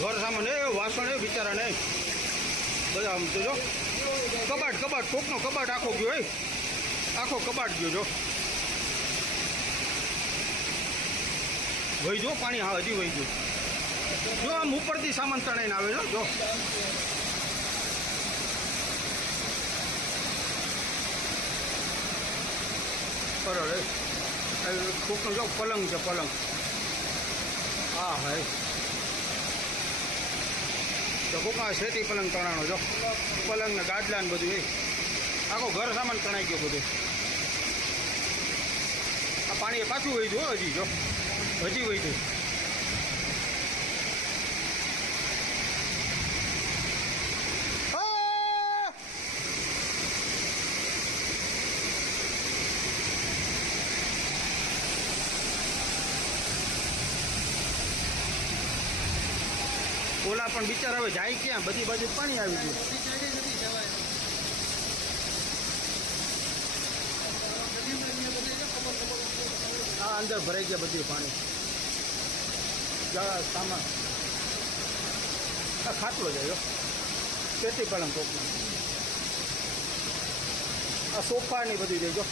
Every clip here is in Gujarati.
ઘર સામાન એ વાસણ એ બિચારા ને બધા આમ તો જો કબાટ કોકનો કબાટ આખો ગયો એ આખો કબાટ ગયો જો વહી જો પાણી હા હજી વહી ગયું જો આમ ઉપરથી સામાન તણાઈને આવે જો બરોબર કોકનો જો પલંગ છે પલંગ હા ભાઈ તો કોકમાં શેતી પલંગ તણાણો જો પલંગ ને ગાદલા ને બધું એ આખો ઘર સામાન તણાઈ ગયો બધું આ પાણી પાછું વહી ગયું હજી જો હજી વહી ગયું ઓલા પણ બિચારા હવે જાય ક્યાં બધી બાજુ પાણી આવી ગયું હા અંદર ભરાઈ ગયા બધું પાણી સામાન આ ખાટલો જાય ખેતી પલંગ કોકમાં આ સોફા ને બધું જાય જો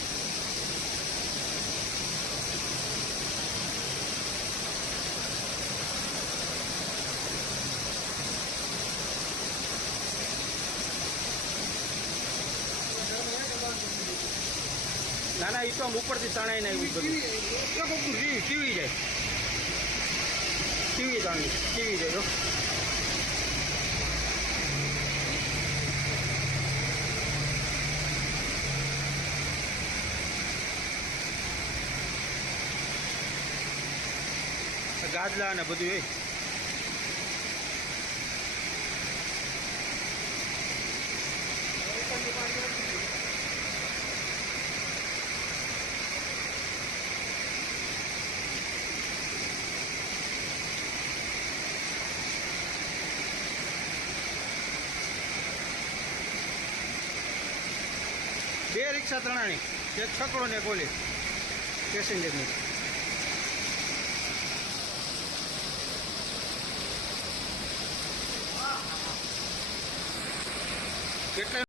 ના ના એ તો આમ ઉપરથી તણાઈને આવ્યું બધું ટીવી જાય ટીવી જાય જો ગાદલા ને બધું એ બે રિક્ષા ત્રણાની એક છકડો ને કોલી પેસેન્જરની કેટલા